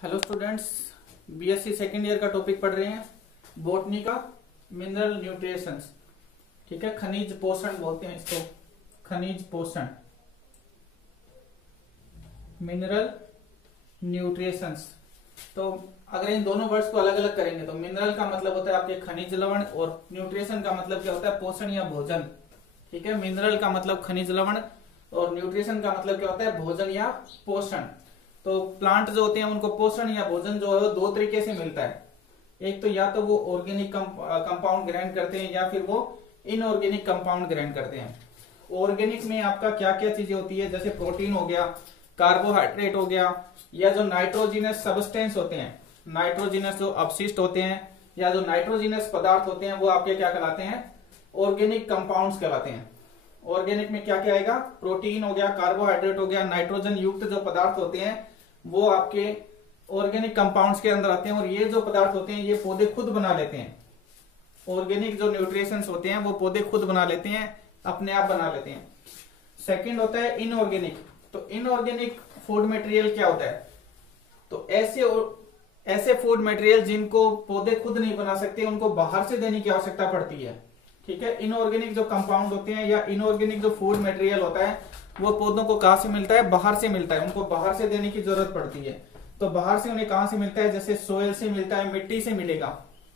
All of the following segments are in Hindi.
Hello students, BSc second year का टॉपिक पढ़ रहे हैं बॉटनी का मिनरल न्यूट्रिशंस। ठीक है, खनिज पोषण बोलते हैं इसको, खनिज पोषण, मिनरल न्यूट्रिशंस। तो अगर इन दोनों वर्ड्स को अलग अलग करेंगे तो मिनरल का मतलब होता है आपके खनिज लवण और न्यूट्रिशन का मतलब क्या होता है पोषण या भोजन। ठीक है, मिनरल का मतलब खनिज लवण और न्यूट्रिशन का मतलब क्या होता है भोजन या पोषण। तो प्लांट जो होते हैं उनको पोषण या भोजन जो है वो दो तरीके से मिलता है। एक तो या तो वो ऑर्गेनिक कंपाउंड ग्रहण करते हैं या फिर वो इनऑर्गेनिक कंपाउंड ग्रहण करते हैं। ऑर्गेनिक में आपका क्या क्या चीजें होती है, जैसे प्रोटीन हो गया, कार्बोहाइड्रेट हो गया, या जो नाइट्रोजिनस सब्सटेंस होते हैं, नाइट्रोजिनस जो अपशिष्ट होते हैं या जो नाइट्रोजिनस पदार्थ होते हैं वो आपके क्या कहलाते हैं, ऑर्गेनिक कंपाउंड्स कहलाते हैं। ऑर्गेनिक में क्या क्या आएगा, प्रोटीन हो गया, कार्बोहाइड्रेट हो गया, नाइट्रोजन युक्त जो पदार्थ होते हैं वो आपके ऑर्गेनिक कंपाउंड्स के अंदर आते हैं। और ये जो पदार्थ होते हैं ये पौधे खुद बना लेते हैं। ऑर्गेनिक जो न्यूट्रिशंस होते हैं वो पौधे खुद बना लेते हैं, अपने आप बना लेते हैं। सेकंड होता है इनऑर्गेनिक। तो इनऑर्गेनिक फूड मटेरियल क्या होता है, तो ऐसे फूड मटेरियल जिनको पौधे खुद नहीं बना सकते उनको बाहर से देने की आवश्यकता पड़ती है। ठीक है, इनऑर्गेनिक जो कंपाउंड होते हैं या इनऑर्गेनिक जो फूड मटेरियल होता है वो पौधों को कहां से मिलता है, बाहर से मिलता है, उनको बाहर से देने की जरूरत पड़ती है। तो बाहर से उन्हें कहां से मिलता है, जैसे सोयल से मिलता है, मिट्टी से मिलेगा।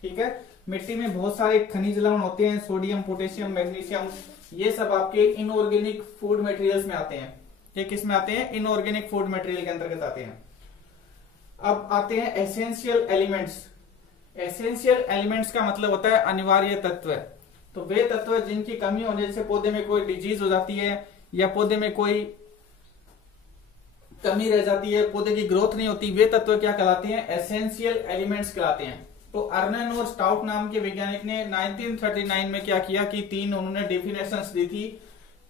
ठीक है, मिट्टी में बहुत सारे खनिज लवण होते हैं, सोडियम, पोटेशियम, मैग्नीशियम, ये सब आपके इनऑर्गेनिक फूड मटेरियल्स में आते हैं। ये किस में आते हैं, इनऑर्गेनिक फूड मटेरियल के अंतर्गत आते हैं। अब आते हैं एसेंशियल एलिमेंट्स। एसेंशियल एलिमेंट्स का मतलब होता है अनिवार्य तत्व। तो वे तत्व जिनकी कमी होने से पौधे में कोई डिजीज हो जाती है या पौधे में कोई कमी रह जाती है, पौधे की ग्रोथ नहीं होती, वे तत्व क्या कहलाते हैं, एसेंशियल एलिमेंट्स कहलाते हैं। तो अर्नन और स्टाउट नाम के वैज्ञानिक ने 1939 में क्या किया कि तीन उन्होंने डेफिनेशंस दी थी,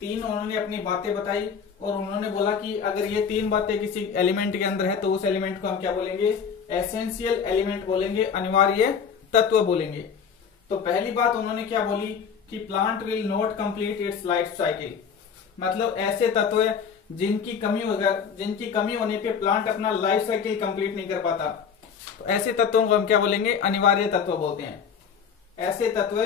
तीन उन्होंने अपनी बातें बताई और उन्होंने बोला कि अगर ये तीन बातें किसी एलिमेंट के अंदर है तो उस एलिमेंट को हम क्या बोलेंगे, एसेंशियल एलिमेंट बोलेंगे, अनिवार्य तत्व बोलेंगे। तो पहली बात उन्होंने क्या बोली कि plant will not complete it's life cycle. मतलब ऐसे तत्व है जिनकी कमी होने पे प्लांट अपना लाइफ साइकिल कंप्लीट नहीं कर पाता, तो ऐसे तत्वों को हम क्या बोलेंगे, अनिवार्य तत्व बोलते हैं। ऐसे तत्व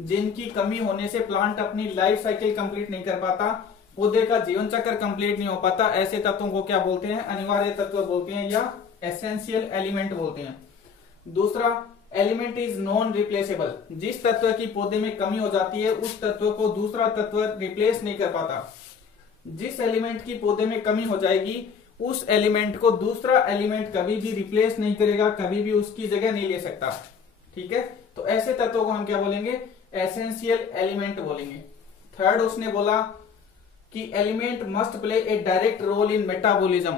जिनकी कमी होने से प्लांट अपनी लाइफ साइकिल कंप्लीट नहीं कर पाता, पौधे का जीवन चक्र कंप्लीट नहीं हो पाता, ऐसे तत्वों को क्या बोलते हैं, अनिवार्य तत्व बोलते हैं या एसेंशियल एलिमेंट बोलते हैं। दूसरा, एलिमेंट इज नॉन रिप्लेसेबल। जिस तत्व की पौधे में कमी हो जाती है उस तत्व को दूसरा तत्व रिप्लेस नहीं कर पाता। जिस एलिमेंट की पौधे में कमी हो जाएगी उस एलिमेंट को दूसरा एलिमेंट कभी भी रिप्लेस नहीं करेगा, कभी भी उसकी जगह नहीं ले सकता। ठीक है, तो ऐसे तत्वों को हम क्या बोलेंगे, एसेंशियल एलिमेंट बोलेंगे। थर्ड, उसने बोला कि element must play a direct role in metabolism.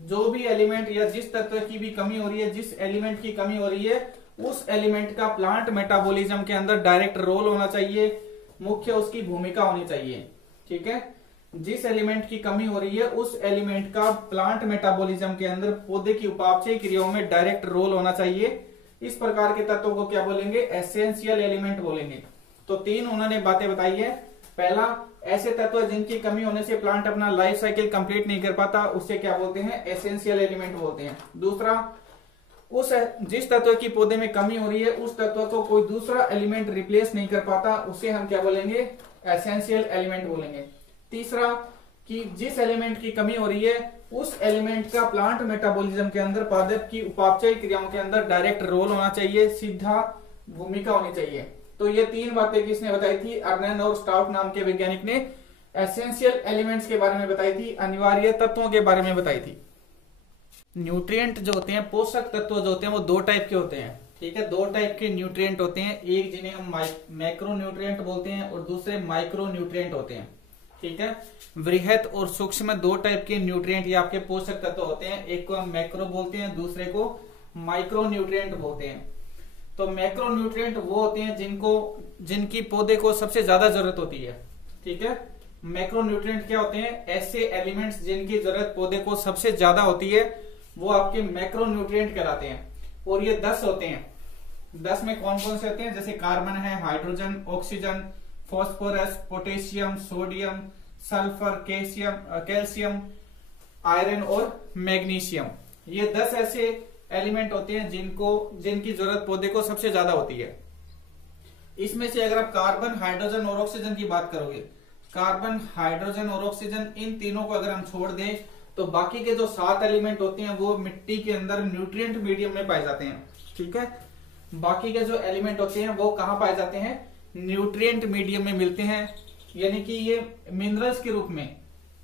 जो भी एलिमेंट या जिस तत्व की भी कमी हो रही है, जिस एलिमेंट की कमी हो रही है उस एलिमेंट का प्लांट मेटाबॉलिज्म के अंदर डायरेक्ट रोल होना चाहिए, मुख्य उसकी भूमिका होनी चाहिए। ठीक है, जिस एलिमेंट की कमी हो रही है उस एलिमेंट का प्लांट मेटाबॉलिज्म के अंदर पौधे की उपापचय क्रियाओं में डायरेक्ट रोल होना चाहिए। इस प्रकार के तत्वों को क्या बोलेंगे, एसेंशियल एलिमेंट बोलेंगे। तो तीन उन्होंने बातें बताई है। पहला, ऐसे तत्व जिनकी कमी होने से प्लांट अपना लाइफ साइकिल कंप्लीट नहीं कर पाता उसे क्या बोलते हैं, एसेंशियल एलिमेंट बोलते हैं। दूसरा, जिस तत्व की पौधे में कमी हो रही है उस तत्व को कोई दूसरा एलिमेंट रिप्लेस नहीं कर पाता, उसे हम क्या बोलेंगे, एसेंशियल एलिमेंट बोलेंगे। तीसरा, कि जिस एलिमेंट की कमी हो रही है उस एलिमेंट का प्लांट मेटाबॉलिज्म के अंदर पादप की उपापचय क्रियाओं के अंदर डायरेक्ट रोल होना चाहिए, सीधा भूमिका होनी चाहिए। तो ये तीन बातें किसने बताई थी, अर्नन और स्टाउट नाम के वैज्ञानिक ने एसेंशियल एलिमेंट्स के बारे में बताई थी, अनिवार्य तत्वों के बारे में बताई थी। न्यूट्रिएंट जो होते हैं, पोषक तत्व जो होते हैं वो दो टाइप के होते हैं। ठीक है, दो टाइप के न्यूट्रिएंट होते हैं, एक जिन्हें हम मैक्रो न्यूट्रिएंट बोलते हैं और दूसरे माइक्रो न्यूट्रिएंट होते हैं। ठीक है, वृहत और सूक्ष्म दो टाइप के न्यूट्रिएंट ये आपके पोषक तत्व होते हैं, एक को हम मैक्रो बोलते हैं, दूसरे को माइक्रो न्यूट्रिएंट बोलते हैं। तो मैक्रो न्यूट्रिएंट वो होते हैं जिनकी पौधे को सबसे ज्यादा जरूरत होती है। ठीक है, मैक्रो न्यूट्रिएंट क्या होते हैं, ऐसे एलिमेंट्स जिनकी जरूरत पौधे को सबसे ज्यादा होती है वो आपके मैक्रो न्यूट्रिएंट कहलाते हैं। और ये 10 होते हैं। 10 में कौन कौन से होते हैं, जैसे कार्बन है, hydrogen, oxygen, phosphorus, potassium, sodium, sulphur, calcium, iron और मैग्नीशियम। ये 10 ऐसे एलिमेंट होते हैं जिनकी जरूरत पौधे को सबसे ज्यादा होती है। इसमें से अगर आप कार्बन, हाइड्रोजन और ऑक्सीजन की बात करोगे, कार्बन, हाइड्रोजन और ऑक्सीजन, इन तीनों को अगर हम छोड़ दें तो बाकी के जो 7 एलिमेंट होते हैं वो मिट्टी के अंदर न्यूट्रिएंट मीडियम में पाए जाते हैं। ठीक है, बाकी के जो एलिमेंट होते हैं वो कहाँ पाए जाते हैं? न्यूट्रिएंट मीडियम में मिलते हैं, यानी कि ये मिनरल्स के रूप में,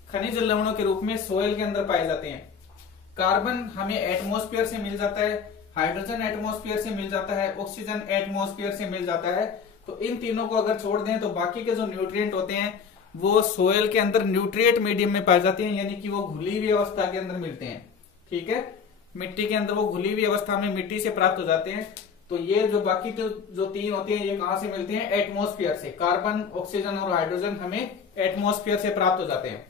खनिज लवणों के रूप में सोयल के अंदर पाए जाते हैं। कार्बन हमें एटमॉस्फेयर से मिल जाता है, हाइड्रोजन एटमॉस्फेयर से मिल जाता है, ऑक्सीजन एटमॉस्फेयर से मिल जाता है। तो इन तीनों को अगर छोड़ दें तो बाकी के जो न्यूट्रिएंट होते हैं वो सोयल के अंदर न्यूट्रिएंट मीडियम में पाए जाते हैं, यानी कि वो घुली हुई अवस्था के अंदर मिलते हैं। ठीक है, मिट्टी के अंदर वो घुली हुई अवस्था में मिट्टी से प्राप्त हो जाते हैं। तो ये जो बाकी जो 3 होते हैं ये कहां से मिलते हैं? एटमॉस्फेयर से। कार्बन, ऑक्सीजन और हाइड्रोजन हमें एटमॉस्फेयर से प्राप्त हो जाते हैं।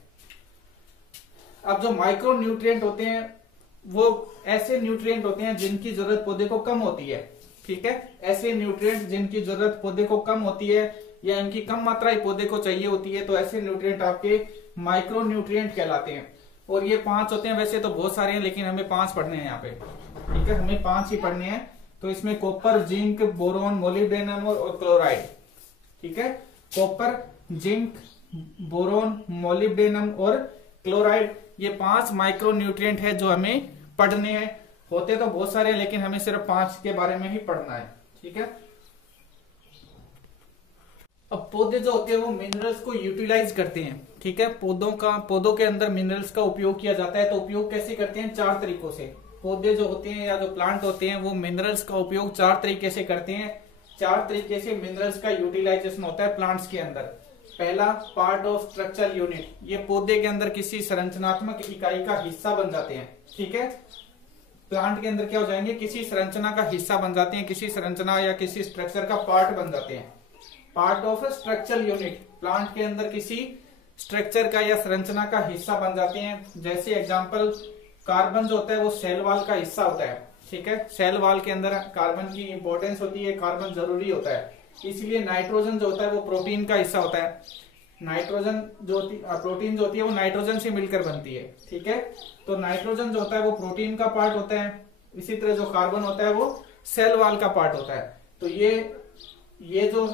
अब जो माइक्रो न्यूट्रिएंट होते हैं वो ऐसे न्यूट्रिएंट होते हैं जिनकी जरूरत पौधे को कम होती है। ठीक है, ऐसे न्यूट्रिएंट जिनकी जरूरत पौधे को कम होती है या इनकी कम मात्रा ही पौधे को चाहिए होती है, तो ऐसे न्यूट्रिएंट आपके माइक्रो न्यूट्रिएंट कहलाते हैं। और ये 5 होते हैं, वैसे तो बहुत सारे हैं लेकिन हमें 5 पढ़ने हैं यहाँ पे। ठीक है, हमें 5 ही पढ़ने हैं। तो इसमें कॉपर, जिंक, बोरोन, मोलिब्डेनम और क्लोराइड। ठीक है, कॉपर, जिंक, बोरोन, मोलिब्डेनम और क्लोराइड, ये 5 माइक्रो न्यूट्रिएंट है जो हमें पढ़ने हैं। होते तो बहुत सारे लेकिन हमें सिर्फ 5 के बारे में ही पढ़ना है। ठीक है, अब पौधे जो होते हैं वो मिनरल्स को यूटिलाइज करते हैं। ठीक है, पौधों के अंदर मिनरल्स का उपयोग किया जाता है। तो उपयोग कैसे करते हैं? 4 तरीकों से। पौधे जो होते हैं या जो प्लांट होते हैं वो मिनरल्स का उपयोग 4 तरीके से करते हैं। 4 तरीके से मिनरल्स का यूटिलाइजेशन होता है प्लांट्स के अंदर। पहला, पार्ट ऑफ स्ट्रक्चरल यूनिट, ये पौधे के अंदर किसी संरचनात्मक इकाई का हिस्सा बन जाते हैं। ठीक है, प्लांट के अंदर क्या हो जाएंगे? किसी संरचना का हिस्सा बन जाते हैं, किसी संरचना या किसी स्ट्रक्चर का पार्ट बन जाते हैं। Part of structural unit, plant के अंदर किसी स्ट्रक्चर का या संरचना का हिस्सा बन जाते हैं। जैसे एग्जांपल, कार्बन जो होता है वो सेल वाल का हिस्सा होता है। ठीक है, सेल वाल के अंदर कार्बन की इंपॉर्टेंस होती है, कार्बन जरूरी होता है। इसलिए नाइट्रोजन जो होता है वो प्रोटीन का हिस्सा होता है। नाइट्रोजन प्रोटीन जो होती है वो नाइट्रोजन से मिलकर बनती है। ठीक है, तो नाइट्रोजन जो होता है वो प्रोटीन का पार्ट होता है। इसी तरह जो कार्बन होता है वो सेल वाल का पार्ट होता है। तो ये जो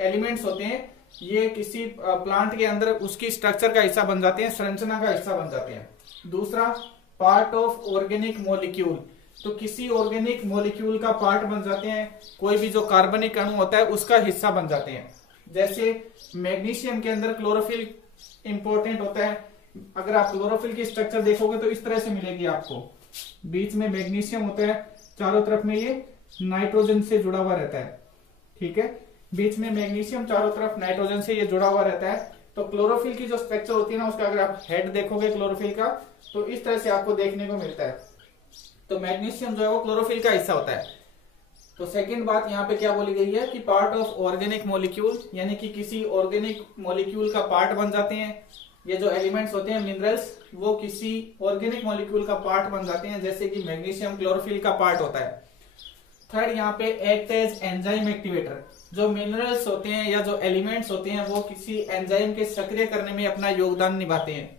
एलिमेंट्स होते हैं ये किसी प्लांट के अंदर उसकी स्ट्रक्चर का हिस्सा बन जाते हैं, संरचना का हिस्सा बन जाते हैं। दूसरा, पार्ट ऑफ ऑर्गेनिक मॉलिक्यूल, तो किसी ऑर्गेनिक मॉलिक्यूल का पार्ट बन जाते हैं। कोई भी जो कार्बनिक अणु होता है उसका हिस्सा बन जाते हैं। जैसे मैग्नीशियम के अंदर क्लोरोफिल इंपॉर्टेंट होता है। अगर आप क्लोरोफिल की स्ट्रक्चर देखोगे तो इस तरह से मिलेगी आपको। बीच में मैग्नीशियम होता है, चारों तरफ में ये नाइट्रोजन से जुड़ा हुआ रहता है। ठीक है, बीच में मैग्नीशियम, चारों तरफ नाइट्रोजन से ये जुड़ा हुआ रहता है। तो क्लोरोफिल की जो स्ट्रक्चर होती है ना, उसका अगर आप हेड देखोगे क्लोरोफिल का तो इस तरह से आपको देखने को मिलता है। तो मैग्नीशियम जो है वो क्लोरोफिल का हिस्सा होता है। तो सेकंड बात यहाँ पे क्या बोली गई है कि पार्ट ऑफ ऑर्गेनिक मॉलिक्यूल, यानी कि किसी ऑर्गेनिक मॉलिक्यूल का पार्ट बन जाते हैं। ये जो एलिमेंट्स होते हैं मिनरल्स, वो किसी ऑर्गेनिक मॉलिक्यूल का पार्ट बन जाते हैं, जैसे कि मैग्नीशियम क्लोरोफिल का पार्ट होता है। थर्ड, यहाँ पे एक्ट एज एंजाइम एक्टिवेटर, जो मिनरल्स होते हैं या जो एलिमेंट्स होते हैं वो किसी एंजाइम के सक्रिय करने में अपना योगदान निभाते हैं।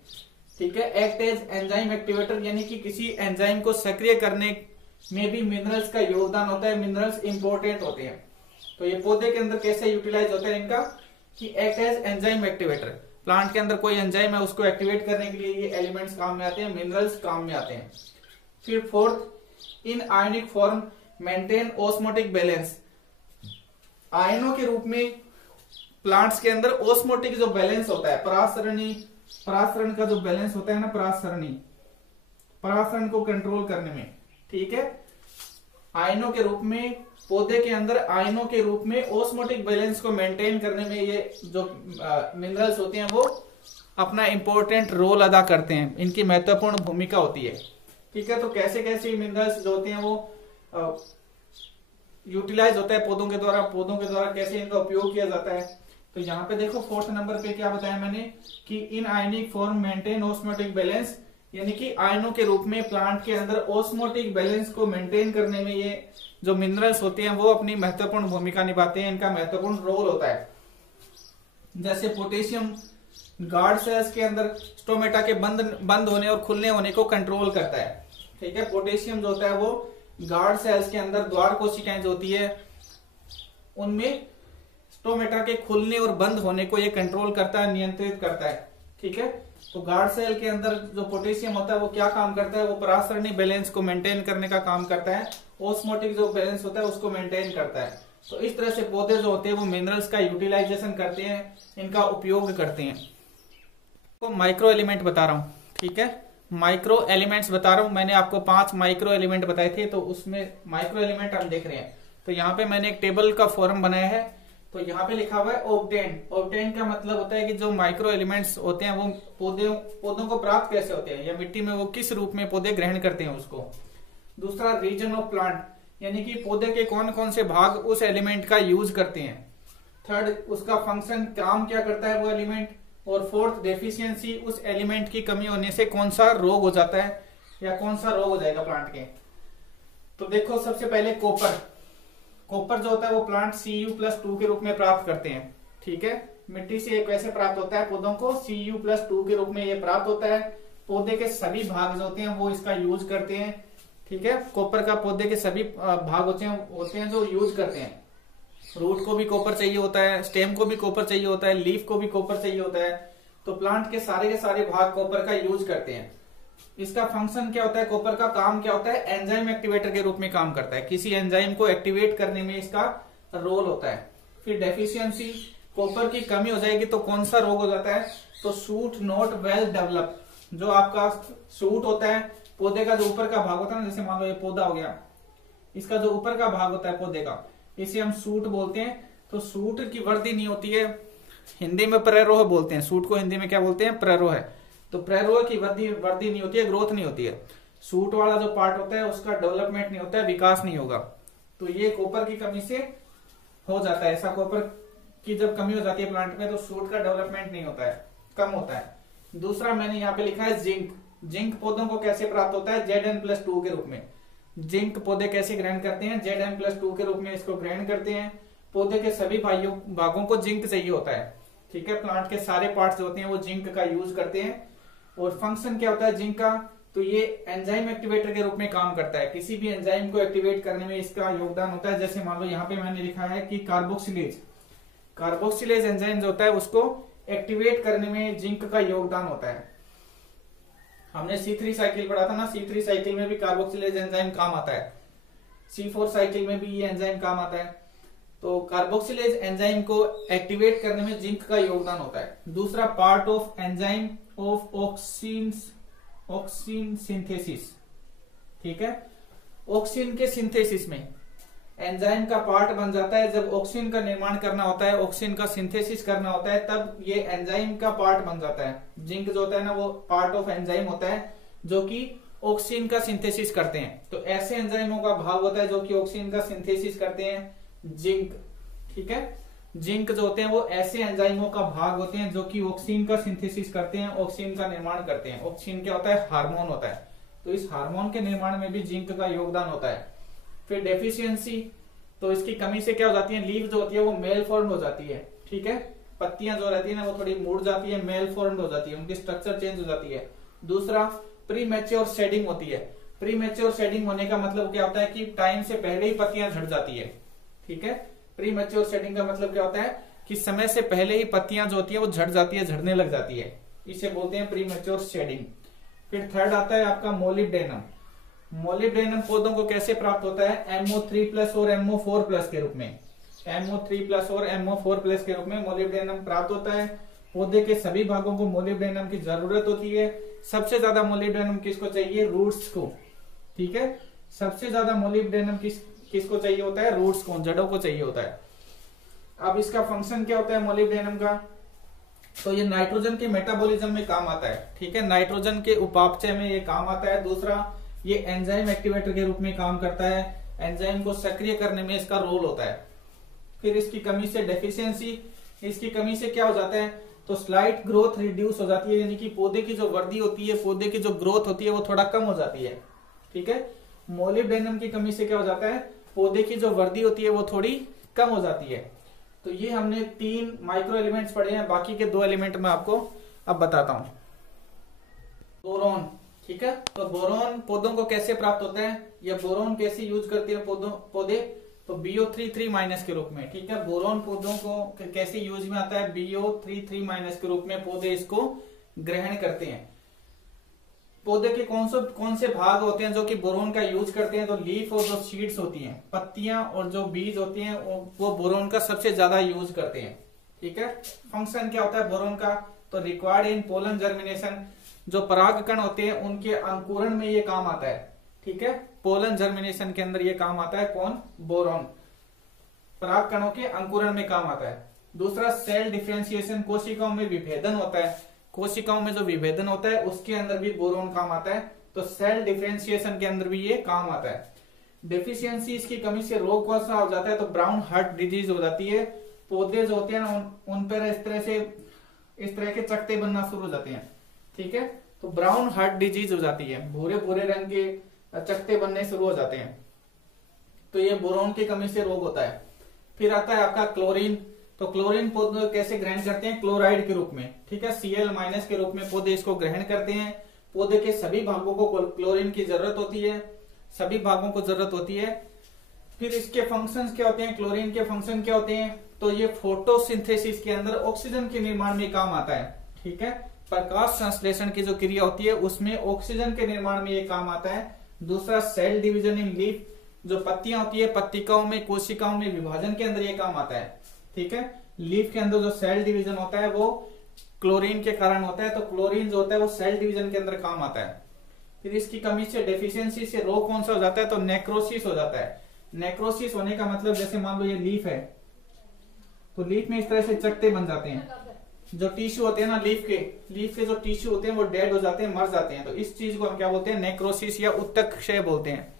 ठीक है, एक्ट एज एंजाइम एक्टिवेटर, यानी कि किसी एंजाइम को सक्रिय करने में भी मिनरल्स का योगदान होता है। मिनरल्स इंपॉर्टेंट होते हैं। तो ये पौधे के अंदर कैसे यूटिलाइज होता है इनका कि act as enzyme activator, plant के अंदर कोई एंजाइम है उसको एक्टिवेट करने के लिए ये एलिमेंट्स काम में आते हैं, मिनरल्स काम में आते हैं। फिर fourth, in ionic form maintain osmotic balance, आयनों के रूप में प्लांट्स के अंदर ऑस्मोटिक जो बैलेंस होता है, परासरण का जो बैलेंस होता है ना, परासरण को कंट्रोल करने में। ठीक है, आयनों के रूप में, पौधे के अंदर आयनों के रूप में ऑस्मोटिक बैलेंस को मेंटेन करने में ये जो मिनरल्स होते हैं वो अपना इंपॉर्टेंट रोल अदा करते हैं, इनकी महत्वपूर्ण भूमिका होती है। ठीक है, तो कैसे कैसे मिनरल्स जो होते हैं वो यूटिलाइज होता है पौधों के द्वारा कैसे इनका उपयोग किया जाता है। तो यहाँ पे देखो 4th नंबर पे क्या बताया मैंने कि in ionic form maintain osmotic balance, यानी कि आयनों के रूप में प्लांट के अंदर ऑस्मोटिक बैलेंस को मेंटेन करने में ये जो मिनरल्स होते हैं वो अपनी महत्वपूर्ण भूमिका निभाते हैं, इनका महत्वपूर्ण रोल होता है। जैसे पोटेशियम गार्ड सेल्स के अंदर स्टोमेटा के बंद होने और खुलने होने को कंट्रोल करता है। ठीक है। पोटेशियम जो होता है वो गार्ड सेल्स के अंदर द्वार कोशिकाएं जो होती है उनमें स्टोमेटा के खुलने और बंद होने को ये कंट्रोल करता है, नियंत्रित करता है। ठीक है। तो गार्ड सेल के अंदर जो पोटेशियम होता है वो क्या काम करता है, वो परासरणी बैलेंस को मेंटेन करने का काम करता है, ऑस्मोटिक जो बैलेंस होता है उसको मेंटेन करता है। तो इस तरह से पौधे जो होते हैं वो मिनरल्स का यूटिलाइजेशन करते हैं, इनका उपयोग करते हैं। तो माइक्रो एलिमेंट बता रहा हूँ, ठीक है, माइक्रो एलिमेंट्स बता रहा हूँ। मैंने आपको 5 माइक्रो एलिमेंट बताए थे, तो उसमें माइक्रो एलिमेंट हम देख रहे हैं। तो यहाँ पे मैंने एक टेबल का फॉर्म बनाया है, तो यहाँ पे लिखा हुआ है ऑब्टेन। ऑब्टेन का मतलब होता है कि जो माइक्रो एलिमेंट्स होते हैं वो पौधों को प्राप्त कैसे होते हैं, या मिट्टी में वो किस रूप में पौधे ग्रहण करते हैं उसको। दूसरा रीजन ऑफ प्लांट, यानी कि पौधे के कौन कौन से भाग उस एलिमेंट का यूज करते हैं। थर्ड, उसका फंक्शन, काम क्या करता है वो एलिमेंट। और फोर्थ, डेफिशिएंसी, उस एलिमेंट की कमी होने से कौन सा रोग हो जाता है या कौन सा रोग हो जाएगा प्लांट के। तो देखो सबसे पहले कॉपर। कॉपर जो होता है वो प्लांट Cu+2 के रूप में प्राप्त करते हैं। ठीक है, मिट्टी से कैसे प्राप्त होता है, पौधों को Cu+2 के रूप में ये प्राप्त होता है। पौधे के सभी भाग जो होते हैं वो इसका यूज करते हैं। ठीक है, कॉपर का पौधे के सभी भाग होते हैं जो यूज करते हैं। रूट को भी कॉपर चाहिए होता है, स्टेम को भी कॉपर चाहिए होता है, लीफ को भी कॉपर चाहिए होता है। तो प्लांट के सारे भाग कॉपर का यूज करते हैं। इसका फंक्शन क्या होता है, कॉपर का काम क्या होता है, एंजाइम एक्टिवेटर के रूप में काम करता है। किसी एंजाइम को एक्टिवेट करने में इसका रोल होता है। फिर डेफिशिएंसी, कॉपर की कमी हो जाएगी तो कौन सा रोग हो जाता है, तो शूट नॉट वेल डेवलप। जो आपका शूट होता है, पौधे का जो ऊपर का भाग होता है ना, जैसे मान लो ये पौधा हो गया, इसका जो ऊपर का भाग होता है पौधे का, इसे हम सूट बोलते हैं। तो सूट की वृद्धि नहीं होती है, हिंदी में प्ररोह बोलते हैं। सूट को हिंदी में क्या बोलते हैं, प्ररोह है। तो प्ररोह की वृद्धि नहीं होती है, ग्रोथ नहीं होती है। सूट वाला जो पार्ट होता है उसका डेवलपमेंट नहीं होता है, विकास नहीं होगा। तो ये कॉपर की कमी से हो जाता है। ऐसा कॉपर की जब कमी हो जाती है प्लांट में तो सूट का डेवलपमेंट नहीं होता है, कम होता है। दूसरा मैंने यहाँ पे लिखा है जिंक। जिंक पौधों को कैसे प्राप्त होता है, Zn+2 के रूप में। जिंक पौधे कैसे ग्रहण करते हैं, Zn+2 के रूप में इसको ग्रहण करते हैं। पौधे के सभी भागों को जिंक चाहिए होता है। ठीक है, प्लांट के सारे पार्ट्स होते हैं वो जिंक का यूज करते हैं। और फंक्शन क्या होता है जिंक का, तो ये एंजाइम एक्टिवेटर के रूप में काम करता है। किसी भी एंजाइम को एक्टिवेट करने में इसका योगदान होता है। जैसे मान लो यहाँ पे मैंने लिखा है कि कार्बोक्सिलेज। कार्बोक्सिलेज एंजाइम जो होता है उसको एक्टिवेट करने में जिंक का योगदान होता है। हमने C3 साइकिल पढ़ा था ना, C3 साइकिल में भी कार्बोक्सिलेज एंजाइम काम आता है, C4 साइकिल में भी ये एंजाइम काम आता है। तो कार्बोक्सिलेज एंजाइम को एक्टिवेट करने में जिंक का योगदान होता है। दूसरा, part of enzyme of oxygen synthesis. ठीक है, ऑक्सीन के सिंथेसिस में एंजाइम का पार्ट बन जाता है। जब ऑक्सीन का निर्माण करना होता है, ऑक्सीन का सिंथेसिस करना होता है, तब ये एंजाइम का पार्ट बन जाता है। जिंक जो होता है ना वो पार्ट ऑफ एंजाइम होता है जो कि ऑक्सीन का सिंथेसिस करते हैं। तो ऐसे एंजाइमों का भाग होता है जो कि ऑक्सीन का सिंथेसिस करते हैं, जिंक। ठीक है, जिंक जो होते हैं वो ऐसे एंजाइमों का भाग होते हैं जो कि ऑक्सीन का सिंथेसिस करते हैं, ऑक्सीन का निर्माण करते हैं। ऑक्सीन क्या होता है, हार्मोन होता है। तो इस हार्मोन के निर्माण में भी जिंक का योगदान होता है। फिर डेफिशिएंसी, तो इसकी कमी से क्या हो जाती है, लीफ जो होती है वो मेल फॉर्म्ड हो जाती है। ठीक है, पत्तियां जो रहती है ना वो थोड़ी मुड़ जाती है, मेल फॉर्म्ड हो जाती है, उनकी स्ट्रक्चर चेंज हो जाती है। दूसरा, प्री मैच्योर शेडिंग होती है। प्री मैच्योर शेडिंग होने का मतलब क्या होता है कि टाइम से पहले ही पत्तियां झड़ जाती है। ठीक है, प्री मैच्योर शेडिंग का मतलब क्या होता है कि समय से पहले ही पत्तियां जो होती है वो झड़ जाती है, झड़ने लग जाती है, इसे बोलते हैं प्री मैच्योर शेडिंग। फिर थर्ड आता है आपका मोलिब्डेनम। मोलिब्डेनम पौधों को कैसे प्राप्त होता है, MO3+ और MO4+ के रूप में। MO3+ और MO4+ के रूप में मोलिब्डेनम प्राप्त होता है। पौधे के सभी भागों को मोलिब्डेनम की जरूरत होती है। सबसे ज्यादा मोलिब्डेनम किसको चाहिए, रूट्स को। ठीक है, सबसे ज्यादा मोलिब्डेनम किसको चाहिए होता है, रूट्स को, जड़ों को चाहिए होता है। अब इसका फंक्शन क्या होता है मोलिब्डेनम का, तो ये नाइट्रोजन के मेटाबॉलिज्म में काम आता है। ठीक है, नाइट्रोजन के उपापचय में ये काम आता है। दूसरा, ये एंजाइम एक्टिवेटर के रूप में काम करता है, एंजाइम को सक्रिय करने में इसका रोल होता है। फिर इसकी कमी से डेफिशिएंसी, इसकी कमी से क्या हो जाता है, तो स्लाइट ग्रोथ रिड्यूस हो जाती है, यानी कि पौधे की जो वृद्धि होती है, पौधे की जो ग्रोथ होती है वो थोड़ा कम हो जाती है। ठीक है, मोलिब्डेनम की कमी से क्या हो जाता है, पौधे की जो वृद्धि होती है वो थोड़ी कम हो जाती है। तो ये हमने 3 माइक्रो एलिमेंट्स पढ़े हैं, बाकी के 2 एलिमेंट मैं आपको अब बताता हूं। बोरॉन, ठीक है। तो बोरोन पौधों को कैसे प्राप्त होता है या बोरोन कैसे यूज करते हैं पौधे, तो BO3 के रूप में। ठीक है, बोरोन पौधों को कैसे यूज में आता है, BO3 के रूप में पौधे इसको ग्रहण करते हैं। पौधे के कौन से भाग होते हैं जो कि बोरोन का यूज करते हैं, तो लीफ और जो सीड्स होती हैं, पत्तियां और जो बीज होती हैं वो बोरोन का सबसे ज्यादा यूज करते हैं। ठीक है, फंक्शन क्या होता है बोरोन का, तो रिक्वायर्ड इन पोलन जर्मिनेशन, जो परागकण होते हैं उनके अंकुरण में ये काम आता है। ठीक है, पोलन जर्मिनेशन के अंदर ये काम आता है कौन, बोरोन, परागकणों के अंकुरण में काम आता है। दूसरा सेल डिफरेंशिएशन, कोशिकाओं में विभेदन होता है, कोशिकाओं में जो विभेदन होता है उसके अंदर भी बोरोन काम आता है, तो सेल डिफरेंशिएशन के अंदर भी ये काम आता है। डेफिशिएंसी, इसकी कमी से रोग कौन सा हो जाता है, तो ब्राउन हार्ट डिजीज हो जाती है। पौधे जो होते हैं ना उन पर इस तरह के चकते बनना शुरू हो जाते हैं। ठीक है, तो ब्राउन हार्ट डिजीज हो जाती है, भूरे भूरे रंग के चकते बनने शुरू हो जाते हैं, तो ये बोरोन की कमी से रोग होता है। फिर आता है आपका क्लोरीन, तो क्लोरीन पौधे कैसे ग्रहण करते हैं, क्लोराइड के रूप में। ठीक है, Cl- के रूप में पौधे इसको ग्रहण करते हैं। पौधे के सभी भागों को क्लोरीन की जरूरत होती है, सभी भागों को जरूरत होती है। फिर इसके फंक्शंस क्या होते हैं, क्लोरीन के फंक्शन क्या होते हैं, तो ये फोटोसिंथेसिस के अंदर ऑक्सीजन के निर्माण में काम आता है। ठीक है, प्रकाश संश्लेषण की जो क्रिया होती है उसमें ऑक्सीजन के निर्माण में ये काम आता है। दूसरा सेल डिवीजन इन लीफ, जो पत्तियां होती है पत्तिकाओं में, कोशिकाओं में विभाजन के अंदर ये काम आता है। ठीक है, लीफ के अंदर जो सेल डिवीजन होता है वो क्लोरीन के कारण होता है, तो क्लोरीन जो होता है वो सेल डिवीजन के अंदर काम आता है। फिर इसकी कमी से, डेफिशिएंसी से रोग कौन सा हो जाता है, तो नेक्रोसिस हो जाता है। नेक्रोसिस होने का मतलब, जैसे मान लो ये लीफ है, तो लीफ में इस तरह से चकते बन जाते हैं, जो टिश्यू होते हैं ना लीफ के जो टिश्यू होते हैं वो डेड हो जाते हैं, मर जाते हैं, तो इस चीज को हम क्या बोलते हैं, नेक्रोसिस या उत्तक क्षय बोलते हैं।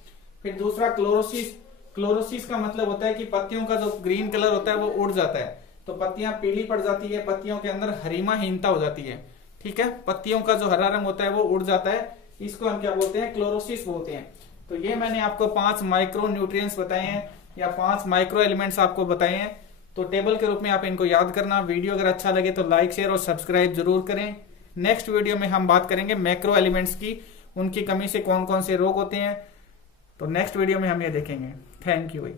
फिर दूसरा क्लोरोसिस, क्लोरोसिस का मतलब होता है कि पत्तियों का जो ग्रीन कलर होता है वो उड़ जाता है, तो पत्तियां पीली पड़ जाती है, पत्तियों के अंदर हरिमाहीनता हो जाती है। ठीक है, पत्तियों का जो हरा रंग होता है वो उड़ जाता है, इसको हम क्या बोलते हैं, क्लोरोसिस बोलते हैं। तो ये मैंने आपको 5 माइक्रो न्यूट्रिएंट्स बताए हैं या 5 माइक्रो एलिमेंट्स आपको बताए हैं, तो टेबल के रूप में आप इनको याद करना। वीडियो अगर अच्छा लगे तो लाइक, शेयर और सब्सक्राइब जरूर करें। नेक्स्ट वीडियो में हम बात करेंगे मैक्रो एलिमेंट्स की, उनकी कमी से कौन कौन से रोग होते हैं, तो नेक्स्ट वीडियो में हम ये देखेंगे। थैंक यू भाई।